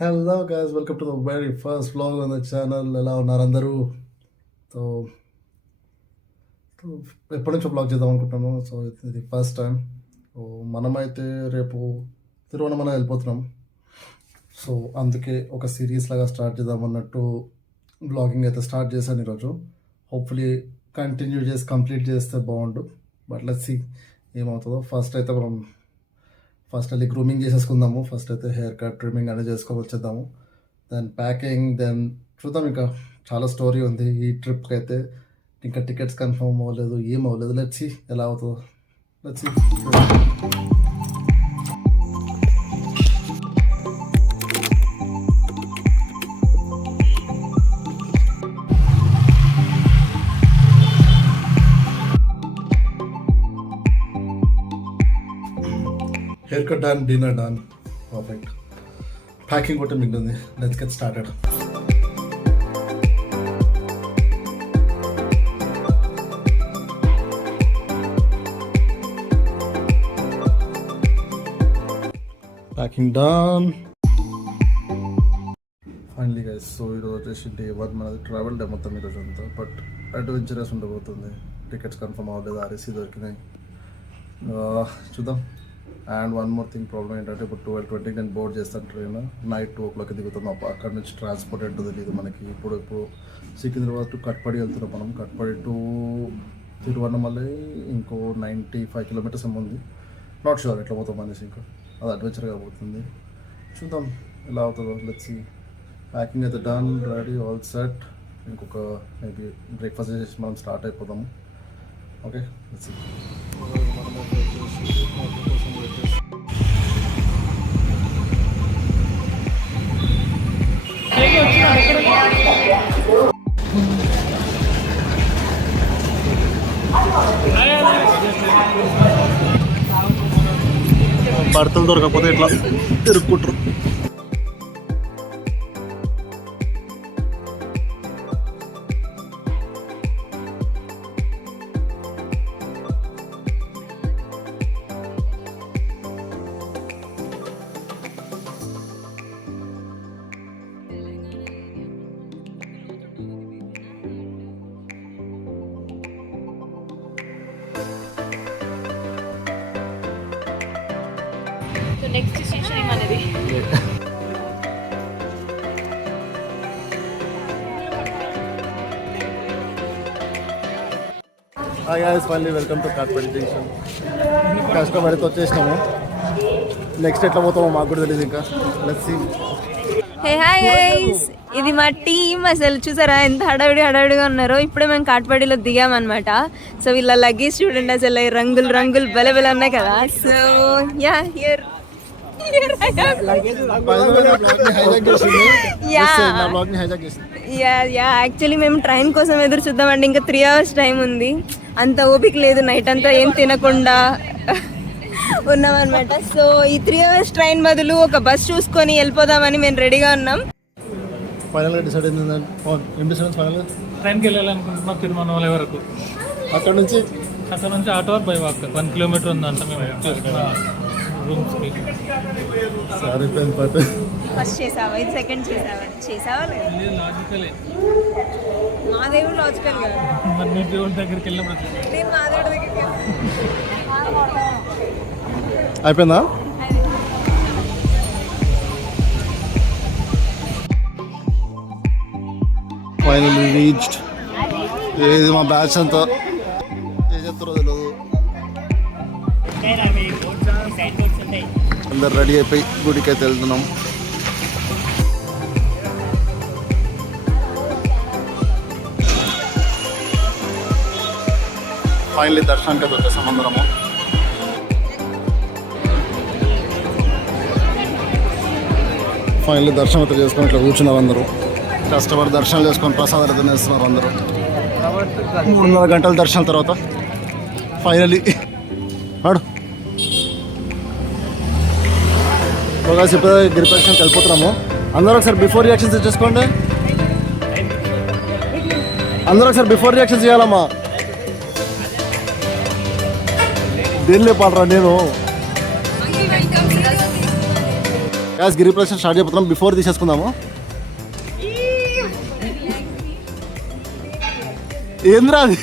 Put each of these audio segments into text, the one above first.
Hello guys, welcome to the very first vlog on the channel. ఎలా ఉన్నారు అందరూ? So so ఎప్పటి నుంచో వ్లాగ్ చేద్దాం అనుకుంటున్నాను. సో ఇది ఫస్ట్ టైం. సో మనమైతే రేపు తిరువనమల వెళ్ళిపోతున్నాం. సో అందుకే ఒక సిరీస్ లాగా స్టార్ట్ చేద్దాం అన్నట్టు బ్లాగింగ్ అయితే స్టార్ట్ చేశాను ఈరోజు. హోప్ఫుల్లీ కంటిన్యూ చేసి కంప్లీట్ చేస్తే బాగుండు. బట్ లెట్స్ సీ ఏమవుతుందో. ఫస్ట్ వెళ్ళి గ్రూమింగ్ చేసేసుకుందాము. ఫస్ట్ అయితే హెయిర్ కట్, ట్రిమ్మింగ్ అనేది చేసుకొని వచ్చేద్దాము. దెన్ ప్యాకింగ్, దెన్ చూద్దాం. ఇంకా చాలా స్టోరీ ఉంది ఈ ట్రిప్కి అయితే. ఇంకా టికెట్స్ కన్ఫర్మ్ అవ్వలేదు, ఏం అవ్వలేదు. లెట్స్ సీ ఎలా అవుతుందో. Let's see. Haircut done, dinner done, perfect. Packing కూడా మిగిలింది. Let's get started. Packing done. Finally guys, so ఈరోజు వచ్చేసి డే 1 మనది ట్రావెల్ డే మొత్తం ఈరోజు అంతా. బట్ అడ్వెంచరస్ ఉండబోతుంది. టికెట్స్ కన్ఫర్మ్ అవ్వలేదు, ఆర్ఎస్సీ దొరికినాయి. చూద్దాం. And one more thing problem ఏంటంటే ఇప్పుడు 12:20 నేను బోర్డ్ చేస్తాను ట్రైన్. Night 2 o'clock దిగుతాం. అక్కడ నుంచి ట్రాన్స్పోర్ట్ ఏంటో తెలియదు మనకి. ఇప్పుడు సికింద్రాబాద్ టు కట్పడి వెళ్తున్నాం మనం. కట్పడి టు తిరువన్నమలై ఇంకో 95 kilometers ఏమో ఉంది. నాట్ షూర్ ఎట్లా పోతాం అనేసి. ఇంకా అది అడ్వెంచర్గా పోతుంది. చూద్దాం ఎలా అవుతుందో. Let's see. ప్యాకింగ్ అయితే డన్, రెడీ, ఆల్ సెట్. ఇంకొక మేబీ బ్రేక్ఫాస్ట్ చేసి మనం స్టార్ట్ అయిపోదాము. Okay, let's see. బర్తలు దొరకకపోతే ఇట్లా తిరుక్కుంటారు. నెక్స్ట్ స్టేషన్ ఏమన్నది? Hi guys, finally welcome to Katpadi junction. Customer అయితే వచ్చేసినాము. నెక్స్ట్ ఎట్లా పోతామో మాకు కూడా తెలియదు ఇంకా. Let's see. Hey hi guys, ఇది మా టీమ్. అసలు చూసారా ఎంత హడావిడిగా ఉన్నారో. ఇప్పుడే మేము కాట్పాడిలో దిగామన్నమాట. సో వీళ్ళ లగేజ్ చూడండి, అసలు రంగులు బెలబెల ఉన్నాయి కదా. సో యా హియర్ యాక్చువల్లీ మేము ట్రైన్ కోసం ఎదురు చూద్దామండి. ఇంకా 3 hours టైం ఉంది. అంత ఓపిక లేదు. నైట్ అంతా ఏం తినకుండా ఉన్నామన్నమాట. సో ఈ 3 hours ట్రైన్ బదులు ఒక బస్ చూసుకొని వెళ్ళిపోదామని మేము రెడీగా ఉన్నాం. ఫైనల్గా డిసైడ్ అయింది. ఏం డిసైడ్ ఫైనల్గా? ట్రైన్కి వెళ్ళాలనుకుంటున్నాం తిరుమల వరకు. అక్కడ నుంచి ఆటో బై వాక్ 1 kilometer ఉందంట. మేము చూసుకున్న రూమ్స్కి సరిపోయింది. పట్టు ఫస్ట్ చేసావా, ఇది సెకండ్ చేసావా లేదు? లాజికలే. మా దేవుడు లాజికల్ కదా. మరి మీ దేవుడి దగ్గరికి వెళ్ళినప్పుడు నేను మా దేవుడి దగ్గరికి అయిపోయిందా? Finally reached. ఇది మా బ్యాచ్ అంతా ఏం చెప్తారో తెలియదు. అందరు రెడీ అయిపోయి గుడికి అయితే వెళ్తున్నాం. ఫైనల్లీ దర్శనానికి అయితే వచ్చేసాం అందరము. ఫైనల్లీ దర్శనం అయితే చేసుకొని ఇట్లా కూర్చున్నారు అందరూ. కష్టపడి దర్శనం చేసుకొని ప్రసాదాలు తినేస్తున్నారు అందరూ. 3.5 గంటల దర్శనం తర్వాత ఫైనల్లీ ఆడు ఇప్పుడు గిరిప్రదక్షిణకి వెళ్ళిపోతున్నాము. అందరూ ఒకసారి బిఫోర్ రియాక్షన్స్ ఇచ్చేసుకోండి. అందరూ ఒకసారి బిఫోర్ రియాక్షన్స్ చేయాలమ్మా. దేనిలే పాడరా నేను. గ్యాస్ గిరి ప్రదక్షిణ స్టార్ట్ చేయబోతున్నాం. బిఫోర్ తీసేసుకుందాము. ఏంద్రా అది?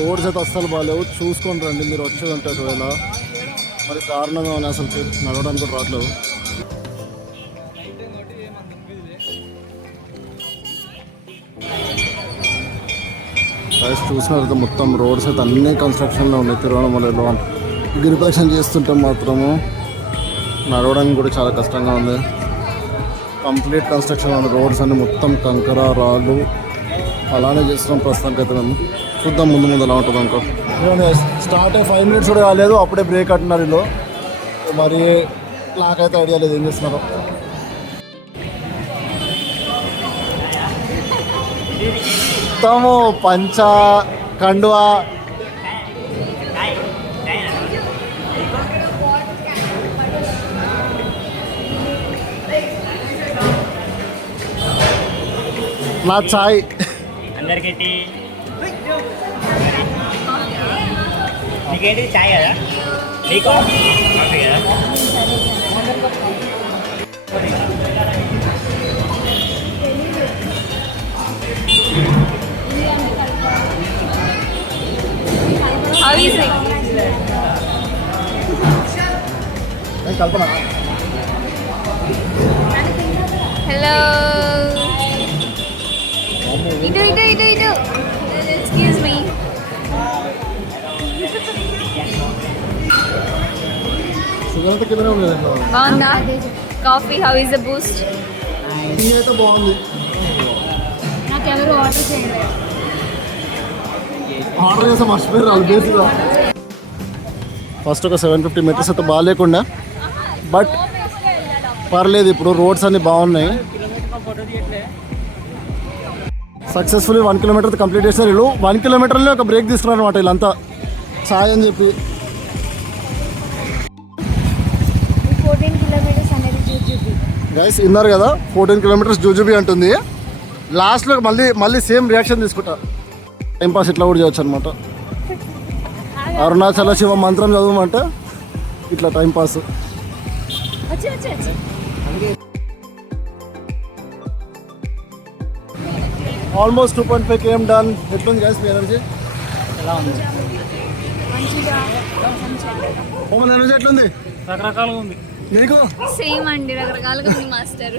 రోడ్స్ అయితే అస్సలు బాగాలేవు. చూసుకొని రండి మీరు వచ్చేదంటే ఒకవేళ. మరి కారణంగా ఉన్నాయి, అసలు నడవడానికి కూడా రావట్లేదు. చూసినారు మొత్తం రోడ్స్ అయితే అన్ని కన్స్ట్రక్షన్లో ఉన్నాయి. తిరువణమలలో గిరి ప్రదక్షిణ చేస్తుంటే మాత్రము నడవడానికి కూడా చాలా కష్టంగా ఉంది. కంప్లీట్ కన్స్ట్రక్షన్ ఉంది. రోడ్స్ అన్ని మొత్తం కంకర రాళ్ళు అలానే చేస్తున్నాం ప్రస్తుతానికి అయితే. మేము చూద్దాం ముందు ముందు ఎలా ఉంటుంది అనుకో. స్టార్ట్ అయ్యి 5 minutes కూడా కాలేదు, అప్పుడే బ్రేక్ అంటున్నారు వీళ్ళు. మరి నాకైతే ఐడియా లేదు ఏం చేస్తున్నారు. మొత్తము పంచ కండువా నా చాయ్ అందరికీ టీ నీకేంటి చాయ్ కదా నీకు కాఫీ కదా How is it? Kalpana. Hello. Itu. Excuse me. Sugar అంతా కిందనే ఉంది. బాగుందా coffee? How is the Boost? Tea అయితే బాగుంది. నాకెవరు ఆర్డర్ చేయలేదు. ఆర్డర్ చేస్తే మర్చిపోయారు వాళ్ళు బేసిక్గా. ఫస్ట్ ఒక 750 meters అయితే బాగాలేకుండా, బట్ పర్లేదు. ఇప్పుడు రోడ్స్ అన్నీ బాగున్నాయి. సక్సెస్ఫుల్లీ 1 kilometer కంప్లీట్ చేస్తారు వీళ్ళు. 1 kilometerలో ఒక బ్రేక్ తీసుకున్నారు అనమాట వీళ్ళంతా సాయ్ అని చెప్పి. 14 kilometers అనేది జూజుబి. గైస్ విన్నారు కదా, 14 kilometers జూజుబి అంటుంది. లాస్ట్లో మళ్ళీ సేమ్ రియాక్షన్ తీసుకుంటా. టైంపాస్ ఇట్లా కూడా చేయొచ్చు అనమాట. అరుణాచల శివ మంత్రం చదవమంటే ఇట్లా టైంపాస్. Almost 2.5 km done. ఎట్లుంది గైస్ మీ ఎనర్జీ? ఎలా ఉంది? ఎనర్జీ ఎట్లుంది? రకరకాలుగా ఉంది. నీకు సేమ్ అండి, రకరకాలుగా ఉంది మాస్టర్.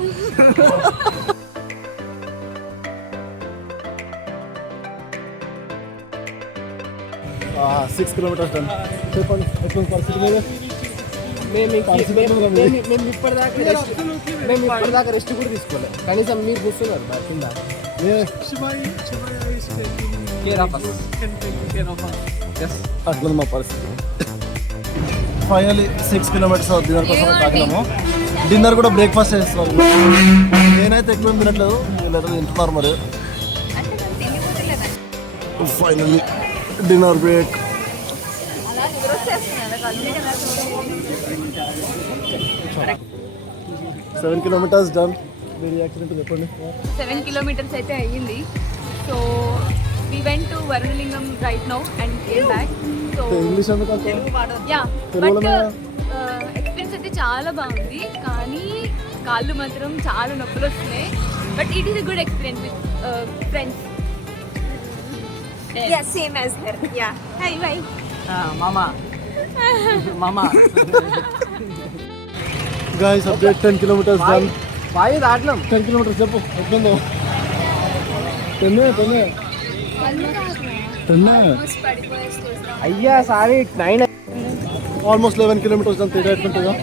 6 kilometers done. చెప్పండి ఎట్లుంది పరిస్థితి మీద? మేము ఇప్పటిదాకా రెస్ట్ కూడా తీసుకోలేదు. కనీసం మీరు కూర్చున్నారు కింద. అట్లుంది మా పరిస్థితి. ఫైనలీ 6 kilometers డిన్నర్ కోసం తాగినాము. డిన్నర్ కూడా బ్రేక్ఫాస్ట్ చేస్తున్నారు. నేనైతే ఎక్కువ తినట్లేదు, వీళ్ళైతే తింటున్నారు. మరి finally dinner break. 7 kilometers done. మీరు యాక్సిడెంట్ చెప్పండి. 7 kilometers అయితే అయ్యింది. So we went to Varunalingam right now and came back. So English ఎందుకంటే yeah, but experience అయితే చాలా బాగుంది. కానీ కాళ్ళు మాత్రం చాలా నొప్పులు వస్తున్నాయి. But it is a good experience with friends. Yeah, same as her. Yeah. Hi, bye. మామా గైస్ అప్డేట్ 10 kilometers డన్. బాయ్ దాటినాం. 10 kilometers చెప్పు ఎట్లుందో. 10 అయ్యా సారీ 9. Almost 11 kilometers done. తేడా ఎట్లుంటుందా?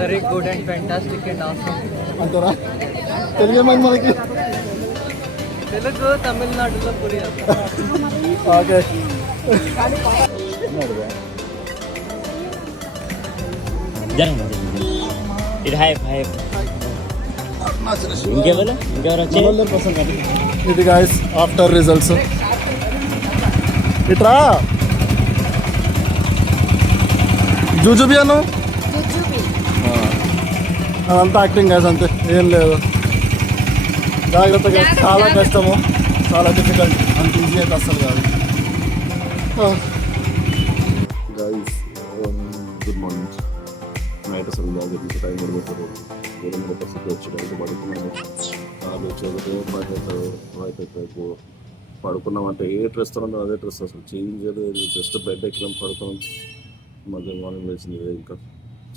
Very good and fantastic and awesome. అంటారా? తెలుగు ఏమైంది మనకి? తెలుగు తమిళనాడులో కొరియా. ఓకే జరగండి ఇది హాయ్ హాయ్ ఇంకెవరు వచ్చారు ఇది గాయస్ ఆఫ్టర్ రిజల్ట్స్ ఇట్రా జూజుబియాను అదంతా యాక్టింగ్ గాయస్ అంతే ఏం లేదు జాగ్రత్తగా చాలా కష్టము చాలా డిఫికల్ట్ అంత ఈజీ అయితే అస్సలు కాదు గాయస్ గుడ్ మార్నింగ్ నైట్ అసలు బాగా టైం పడిపోతారు వేరే పరిస్థితి వచ్చి బయట పడుకున్నాము బయట పడుకున్నామంటే ఏ డ్రెస్ తోనో అదే డ్రెస్ అసలు చేంజ్ చేయలేదు జస్ట్ బెడ్ ఎక్కినాం పడుకున్నాం మళ్ళీ మార్నింగ్ వేసింది ఇంకా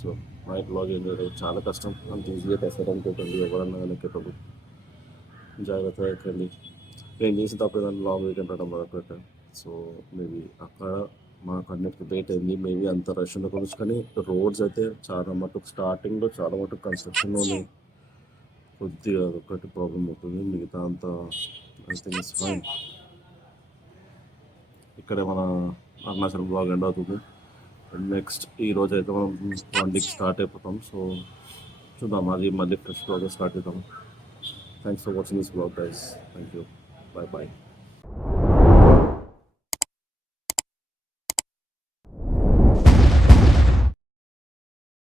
సో నైట్ లాగ్ ఏం చేయలేదు చాలా కష్టం అంత ఈజీగా టెస్ట్ అనుకోకండి ఎవరన్నా కానీ ఎక్కటప్పుడు జాగ్రత్తగా ఎక్కండి నేను చేసిన తప్పేదాన్ని లాంగ్ వీకెండ్ రావడం మొదలుపెట్టాను సో మేబీ అక్కడ మాకు అన్నిటికీ లేట్ అయింది మేబీ అంత రష్ ఉండకపోవచ్చు కానీ రోడ్స్ అయితే చాలా మటుకు స్టార్టింగ్లో చాలా మటుకు కన్స్ట్రక్షన్లోనే కొద్దిగా ఒకటి ప్రాబ్లం అవుతుంది మిగతా అంతా ఐ థింక్ ఇట్స్ ఫైన్ ఇక్కడే మన అరుణాచలం బ్లాగ్ ఎండ్ అవుతుంది నెక్స్ట్ ఈ రోజు అయితే మనం 1 స్టార్ట్ అయిపోతాం సో చూద్దాం అది మళ్ళీ ఫ్రెష్ బ్లాగ్ స్టార్ట్ అవుతాం thanks for watching this blog guys thank you bye bye